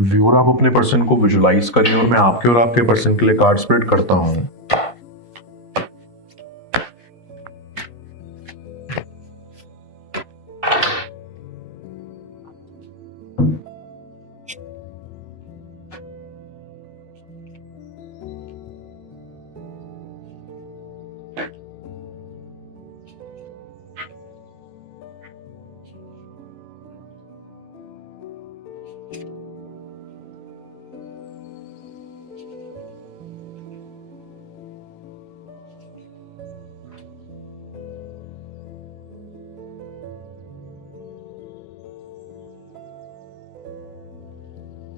Viewer आप अपने person को विजुलाइज करिए और मैं आपके और आपके पर्सन के लिए कार्ड स्प्रेड करता हूं।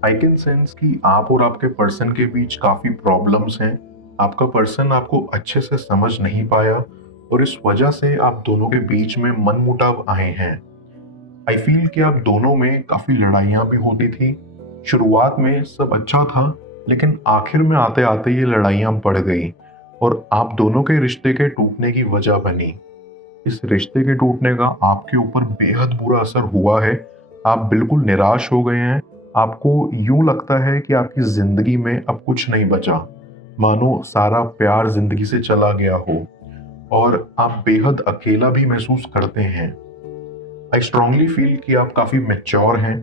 आई कैन सेंस कि आप और आपके पर्सन के बीच काफी प्रॉब्लम्स हैं। आपका पर्सन आपको अच्छे से समझ नहीं पाया और इस वजह से आप दोनों के बीच में मनमुटाव आए हैं। आई फील कि आप दोनों में काफी लड़ाइयां भी होती थी। शुरुआत में सब अच्छा था, लेकिन आखिर में आते आते ये लड़ाइयां बढ़ गई और आप दोनों के रिश्ते के टूटने की वजह बनी। इस रिश्ते के टूटने का आपके ऊपर बेहद बुरा असर हुआ है। आप बिल्कुल निराश हो गए हैं। आपको यूं लगता है कि आपकी जिंदगी में अब कुछ नहीं बचा, मानो सारा प्यार जिंदगी से चला गया हो और आप बेहद अकेला भी महसूस करते हैं। आई स्ट्रांगली फील कि आप काफी मैच्योर हैं।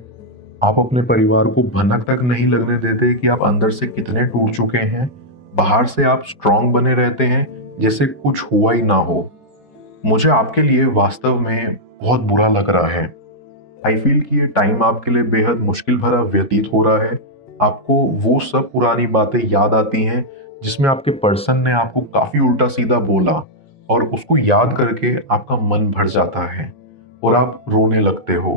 आप अपने परिवार को भनक तक नहीं लगने देते कि आप अंदर से कितने टूट चुके हैं। बाहर से आप स्ट्रांग बने रहते हैं, जैसे कुछ हुआ ही ना हो। मुझे आपके लिए वास्तव में बहुत बुरा लग रहा है। आई फील कि ये टाइम आपके लिए बेहद मुश्किल भरा व्यतीत हो रहा है। आपको वो सब पुरानी बातें याद आती हैं जिसमें आपके पर्सन ने आपको काफी उल्टा सीधा बोला और उसको याद करके आपका मन भर जाता है और आप रोने लगते हो।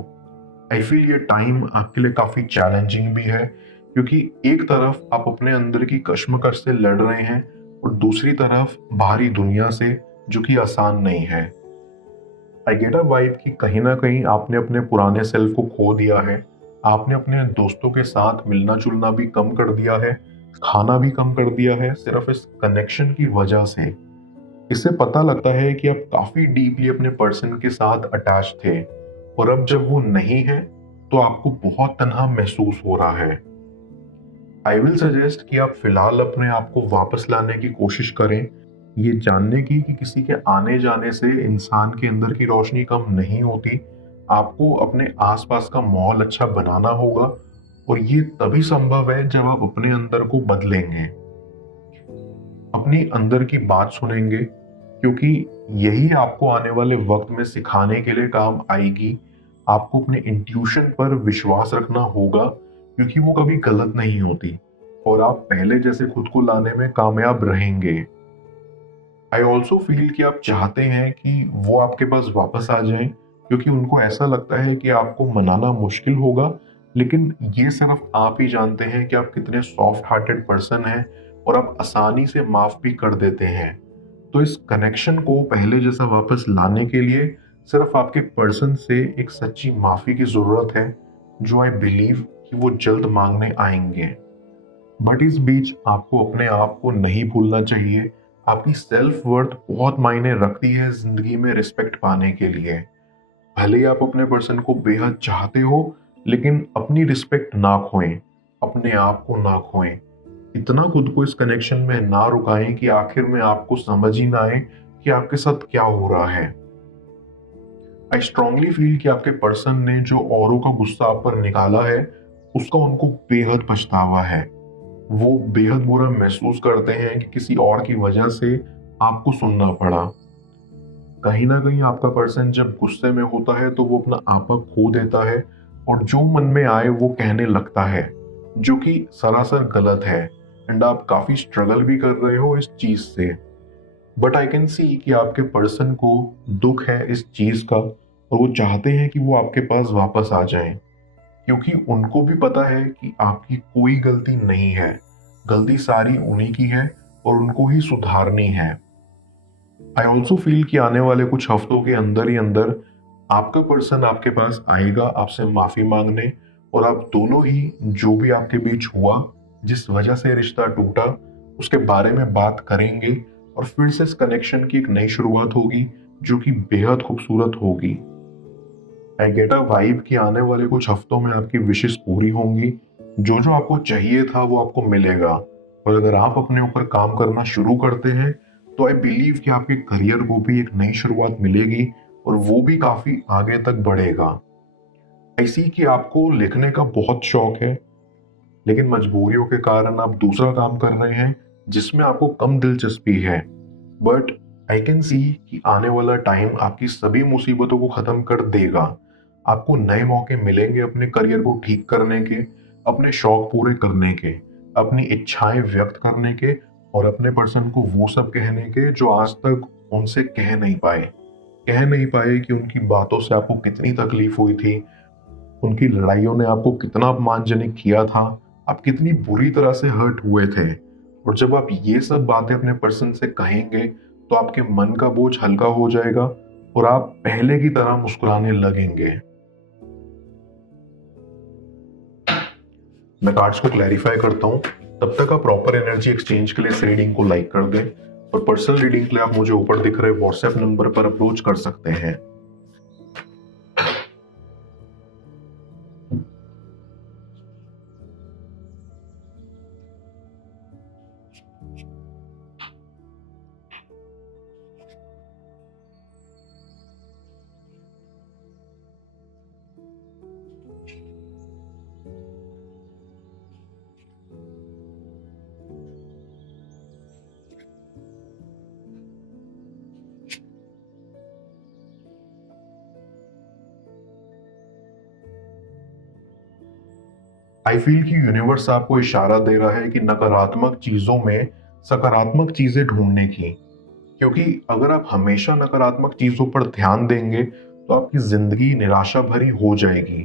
आई फील ये टाइम आपके लिए काफी चैलेंजिंग भी है, क्योंकि एक तरफ आप अपने अंदर की कश्मकश से लड़ रहे हैं और दूसरी तरफ बाहरी दुनिया से, जो कि आसान नहीं है। आई गेट अ वाइब कि कहीं ना कहीं आपने अपने पुराने सेल्फ को खो दिया है। आपने अपने दोस्तों के साथ मिलना जुलना भी कम कर दिया है, खाना भी कम कर दिया है, सिर्फ इस कनेक्शन की वजह से। इससे पता लगता है कि आप काफी डीपली अपने पर्सन के साथ अटैच थे और अब जब वो नहीं है तो आपको बहुत तन्हा महसूस हो रहा है। आई विल सजेस्ट कि आप फिलहाल अपने आप को वापस लाने की कोशिश करें, ये जानने की कि किसी के आने जाने से इंसान के अंदर की रोशनी कम नहीं होती। आपको अपने आसपास का माहौल अच्छा बनाना होगा और ये तभी संभव है जब आप अपने अंदर को बदलेंगे, अपनी अंदर की बात सुनेंगे, क्योंकि यही आपको आने वाले वक्त में सिखाने के लिए काम आएगी। आपको अपने इंट्यूशन पर विश्वास रखना होगा, क्योंकि वो कभी गलत नहीं होती और आप पहले जैसे खुद को लाने में कामयाब रहेंगे। आई ऑल्सो फील कि आप चाहते हैं कि वो आपके पास वापस आ जाएं, क्योंकि उनको ऐसा लगता है कि आपको मनाना मुश्किल होगा, लेकिन ये सिर्फ आप ही जानते हैं कि आप कितने सॉफ्ट हार्टेड पर्सन हैं और आप आसानी से माफ भी कर देते हैं। तो इस कनेक्शन को पहले जैसा वापस लाने के लिए सिर्फ आपके पर्सन से एक सच्ची माफी की जरूरत है, जो आई बिलीव कि वो जल्द मांगने आएंगे। बट इस बीच आपको अपने आप को नहीं भूलना चाहिए। आपकी सेल्फ वर्थ बहुत मायने रखती है जिंदगी में रिस्पेक्ट पाने के लिए। भले ही आप अपने पर्सन को बेहद चाहते हो, लेकिन अपनी रिस्पेक्ट ना खोएं, अपने आप को ना खोएं। इतना खुद को इस कनेक्शन में ना रुकाएं कि आखिर में आपको समझ ही ना आए कि आपके साथ क्या हो रहा है। आई स्ट्रांगली फील कि आपके पर्सन ने जो औरों का गुस्सा आप पर निकाला है, उसका उनको बेहद पछतावा है। वो बेहद बुरा महसूस करते हैं कि किसी और की वजह से आपको सुनना पड़ा। कहीं ना कहीं आपका पर्सन जब गुस्से में होता है तो वो अपना आपा खो देता है और जो मन में आए वो कहने लगता है, जो कि सरासर गलत है। एंड आप काफी स्ट्रगल भी कर रहे हो इस चीज से। बट आई कैन सी कि आपके पर्सन को दुख है इस चीज का और वो चाहते हैं कि वो आपके पास वापस आ जाएं, क्योंकि उनको भी पता है कि आपकी कोई गलती नहीं है। गलती सारी उन्हीं की है और उनको ही सुधारनी है। आई ऑल्सो फील कि आने वाले कुछ हफ्तों के अंदर ही अंदर आपका पर्सन आपके पास आएगा आपसे माफी मांगने, और आप दोनों ही जो भी आपके बीच हुआ, जिस वजह से रिश्ता टूटा, उसके बारे में बात करेंगे और फिर से इस कनेक्शन की एक नई शुरुआत होगी, जो कि बेहद खूबसूरत होगी। आई गेट अ वाइब कि आने वाले कुछ हफ्तों में आपकी विशेस पूरी होंगी। जो जो आपको चाहिए था वो आपको मिलेगा। और अगर आप अपने ऊपर काम करना शुरू करते हैं तो आई बिलीव कि आपके करियर को भी एक नई शुरुआत मिलेगी और वो भी काफी आगे तक बढ़ेगा। ऐसी कि आपको लिखने का बहुत शौक है, लेकिन मजबूरियों के कारण आप दूसरा काम कर रहे हैं जिसमें आपको कम दिलचस्पी है। बट आई कैन सी कि आने वाला टाइम आपकी सभी मुसीबतों को खत्म कर देगा। आपको नए मौके मिलेंगे अपने करियर को ठीक करने के, अपने शौक पूरे करने के, अपनी इच्छाएं व्यक्त करने के और अपने पर्सन को वो सब कहने के जो आज तक उनसे कह नहीं पाए कि उनकी बातों से आपको कितनी तकलीफ हुई थी, उनकी लड़ाइयों ने आपको कितना अपमानजनक किया था, आप कितनी बुरी तरह से हर्ट हुए थे। और जब आप ये सब बातें अपने पर्सन से कहेंगे तो आपके मन का बोझ हल्का हो जाएगा और आप पहले की तरह मुस्कुराने लगेंगे। मैं कार्ड्स को क्लैरिफाई करता हूँ, तब तक आप प्रॉपर एनर्जी एक्सचेंज के लिए इस रीडिंग को लाइक कर दें और पर्सनल रीडिंग के लिए आप मुझे ऊपर दिख रहे व्हाट्सएप नंबर पर अप्रोच कर सकते हैं। आई फील कि यूनिवर्स आपको इशारा दे रहा है कि नकारात्मक चीजों में सकारात्मक चीजें ढूंढने की, क्योंकि अगर आप हमेशा नकारात्मक चीजों पर ध्यान देंगे तो आपकी जिंदगी निराशा भरी हो जाएगी।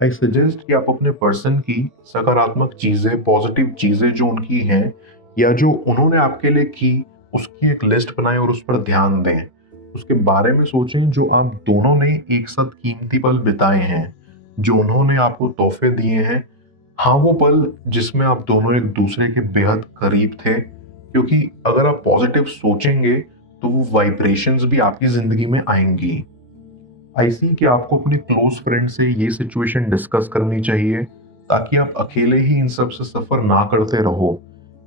आई सजेस्ट कि आप अपने पर्सन की सकारात्मक चीजें, पॉजिटिव चीजें जो उनकी हैं या जो उन्होंने आपके लिए की, उसकी एक लिस्ट बनाएं और उस पर ध्यान दें। उसके बारे में सोचें जो आप दोनों ने एक साथ कीमती पल बिताए हैं, जो उन्होंने आपको तोहफे दिए हैं। हाँ, वो पल जिसमें आप दोनों एक दूसरे के बेहद करीब थे, क्योंकि अगर आप पॉजिटिव सोचेंगे तो वो वाइब्रेशंस भी आपकी जिंदगी में आएंगी। ऐसी कि आपको अपने क्लोज फ्रेंड से ये सिचुएशन डिस्कस करनी चाहिए ताकि आप अकेले ही इन सब से सफर ना करते रहो।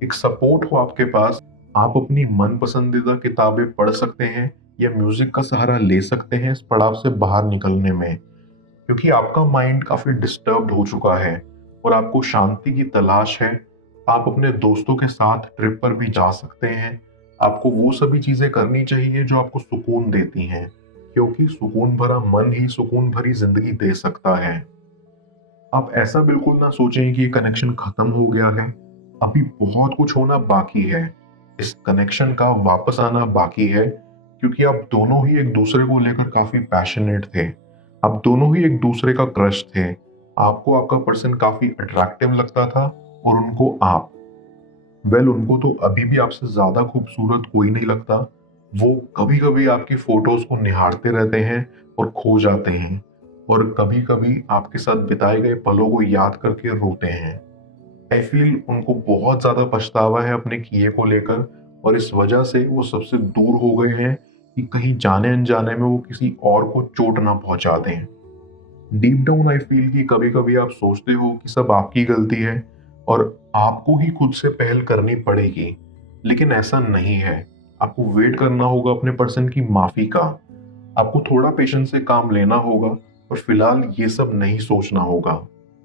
एक सपोर्ट हो आपके पास। आप अपनी मन पसंदीदा किताबें पढ़ सकते हैं या म्यूजिक का सहारा ले सकते हैं इस पड़ाव से बाहर निकलने में, क्योंकि आपका माइंड काफी डिस्टर्ब्ड हो चुका है और आपको शांति की तलाश है। आप अपने दोस्तों के साथ ट्रिप पर भी जा सकते हैं। आपको वो सभी चीजें करनी चाहिए जो आपको सुकून देती हैं, क्योंकि सुकून भरा मन ही सुकून भरी जिंदगी दे सकता है। आप ऐसा बिल्कुल ना सोचें कि ये कनेक्शन खत्म हो गया है। अभी बहुत कुछ होना बाकी है। इस कनेक्शन का वापस आना बाकी है, क्योंकि आप दोनों ही एक दूसरे को लेकर काफी पैशनेट थे। आप दोनों ही एक दूसरे का क्रश थे। आपको आपका पर्सन काफी अट्रैक्टिव लगता था और उनको आप, उनको तो अभी भी आपसे ज्यादा खूबसूरत कोई नहीं लगता। वो कभी कभी आपकी फोटोज को निहारते रहते हैं और खो जाते हैं, और कभी कभी आपके साथ बिताए गए पलों को याद करके रोते हैं। आई फील उनको बहुत ज्यादा पछतावा है अपने किए को लेकर, और इस वजह से वो सबसे दूर हो गए हैं कि कहीं जाने अनजाने में वो किसी और को चोट ना पहुंचा दें। डीप डाउन आई फील कि कभी कभी आप सोचते हो कि सब आपकी गलती है और आपको ही खुद से पहल करनी पड़ेगी, लेकिन ऐसा नहीं है। आपको वेट करना होगा अपने पर्सन की माफी का। आपको थोड़ा पेशेंस से काम लेना होगा और फिलहाल ये सब नहीं सोचना होगा।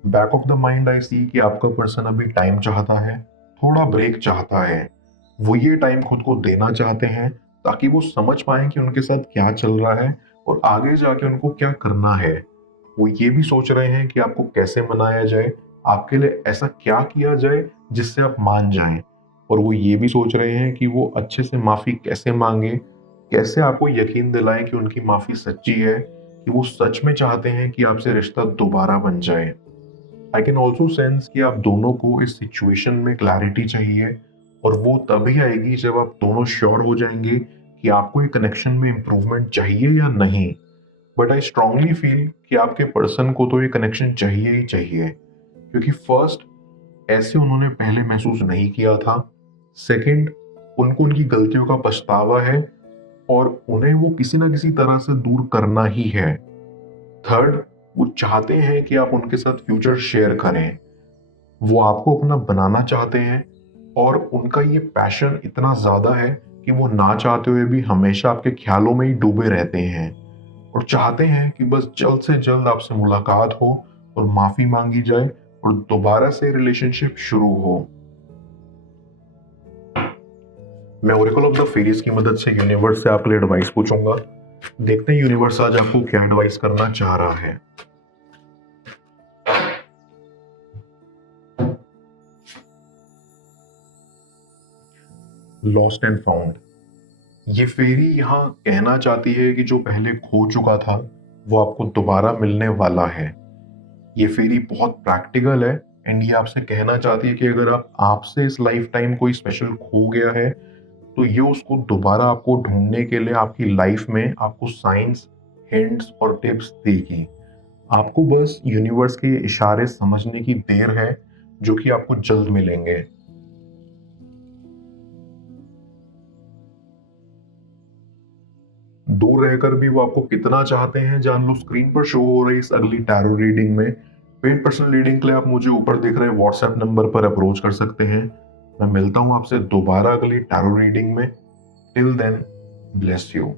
Back of the mind I see कि आपका पर्सन अभी टाइम चाहता है, थोड़ा ब्रेक चाहता है। वो ये टाइम खुद को देना चाहते हैं ताकि वो समझ पाए कि उनके साथ क्या चल रहा है और आगे जाके उनको क्या करना है। वो ये भी सोच रहे हैं कि आपको कैसे मनाया जाए, आपके लिए ऐसा क्या किया जाए जिससे आप मान जाएं। और वो ये भी सोच रहे हैं कि वो अच्छे से माफी कैसे मांगे, कैसे आपको यकीन दिलाएं कि उनकी माफी सच्ची है, कि वो सच में चाहते हैं कि आपसे रिश्ता दोबारा बन जाए। आई कैन ऑल्सो सेंस कि आप दोनों को इस सिचुएशन में क्लैरिटी चाहिए, और वो तभी आएगी जब आप दोनों श्योर हो जाएंगे कि आपको ये कनेक्शन में इम्प्रूवमेंट चाहिए या नहीं। बट आई स्ट्रांगली फील कि आपके पर्सन को तो ये कनेक्शन चाहिए ही चाहिए, क्योंकि फर्स्ट, ऐसे उन्होंने पहले महसूस नहीं किया था। सेकंड, उनको उनकी गलतियों का पछतावा है और उन्हें वो किसी ना किसी तरह से दूर करना ही है। थर्ड, वो चाहते हैं कि आप उनके साथ फ्यूचर शेयर करें। वो आपको अपना बनाना चाहते हैं और उनका ये पैशन इतना ज़्यादा है कि वो ना चाहते हुए भी हमेशा आपके ख्यालों में ही डूबे रहते हैं और चाहते हैं कि बस जल्द से जल्द आपसे मुलाकात हो और माफ़ी मांगी जाए और दोबारा से रिलेशनशिप शुरू हो। मैं ओरेकल ऑफ द फेरीज की मदद से यूनिवर्स से आपके लिए एडवाइस पूछूंगा। देखते हैं यूनिवर्स आज आपको क्या एडवाइस करना चाह रहा है। Lost and found. ये फेरी यहाँ कहना चाहती है कि जो पहले खो चुका था वो आपको दोबारा मिलने वाला है। ये फेरी बहुत प्रैक्टिकल है एंड ये आपसे कहना चाहती है कि अगर आपसे इस लाइफ टाइम कोई स्पेशल खो गया है तो ये उसको दोबारा आपको ढूंढने के लिए आपकी लाइफ में आपको साइंस, हिंट्स और टिप्स देगी। आपको बस यूनिवर्स के इशारे समझने की देर है जो कि आपको जल्द मिलेंगे। दूर रहकर भी वो आपको कितना चाहते हैं जान लो स्क्रीन पर शो हो रही इस अगली टैरो रीडिंग में। पेड पर्सनल रीडिंग के लिए आप मुझे ऊपर दिख रहे व्हाट्सएप नंबर पर अप्रोच कर सकते हैं। मैं मिलता हूं आपसे दोबारा अगली टैरो रीडिंग में। Till then, bless you.